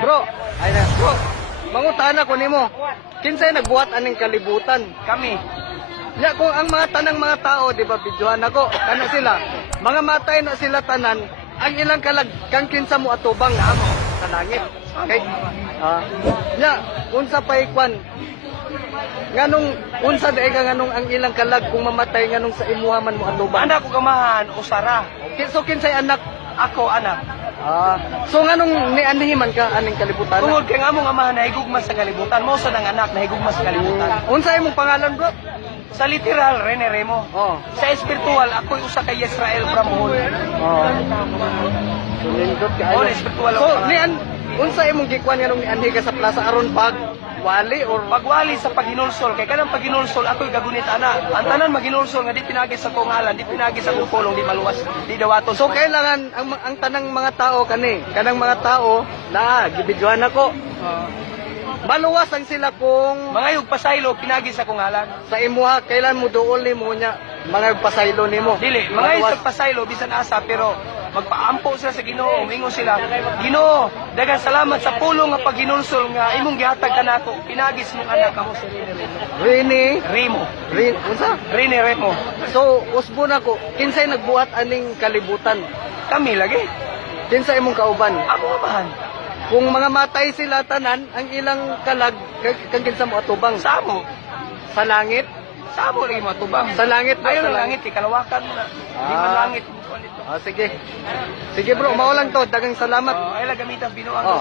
Bro, ay na, bro. Mangutana ko nimo. Kinsay nagbuhat aning kalibutan? Kami. Ya kung ang mga tanang mga tao, di ba, videohan ako, kana sila. Mga matay na sila tanan, ang ilang kalag kang kinsa mo atubang amo sa langit. Okay? Ah, ya, unsa pa ikwan? Nganong unsa dae ka nganong ang ilang kalag kung mamatay nganong sa imuha man mo atubang? Anak ko gamahan, usara. Kin- So kinsay anak? Ako, anak. Ah, so nganong nianhiman ka aning kalibutan? Tungod kay nga among amahan nahigugma sa kalibutan. Mo sa nang anak nahigugma sa kalibutan. Unsa imong pangalan, bro? Sa literal, Rene Remo. Oh. Sa espiritual, ako'y usa kay Israel Bramhol. Oh. Sulindot ka. Oh, espiritual So, ako. ni an unsa imong gikuan nganong nianhi ka sa plaza aron bag wali or Pagwali sa paghinulsol, kay kanang paghinulsol, ako'y gagunit ana. Ang tanan maghinulsol nga di pinagi sa kungalan, di pinagi sa kukulong, di maluwas, di dawaton. So kailangan ang ang tanang mga tao kani, kanang mga tao na gibidyohan ako. Maluwas ang sila kung mga pasaylo, pinagi sa kungalan. sa imuha kailan mo duol nimo nya mga pasaylo nimo. Dili, mga pasaylo, bisan asa, pero magpaampo sila sa Ginoo, mingo sila. Ginoo, dagan salamat sa pulong nga paghinulsol nga imong gihatag kanako, pinagis mong anak kamo si Rene Remo. Rin, unsa? Rene Remo. So usbo na ko, kinsay nagbuhat aning kalibutan? Kami lagi. Kinsay imong kauban? Ako amahan. Kung mga matay sila tanan, ang ilang kalag kag- kang kinsa mo atubang Sa amo. sa langit. Sa amo lagi matubang. Sa langit ba? Ayaw Sa ng langit, kay kalawakan mo na. Di man Ah. langit. Ah, sige. Sige bro, mao lang to. Dagang salamat. Oh, ay lang gamitan binuang Oh.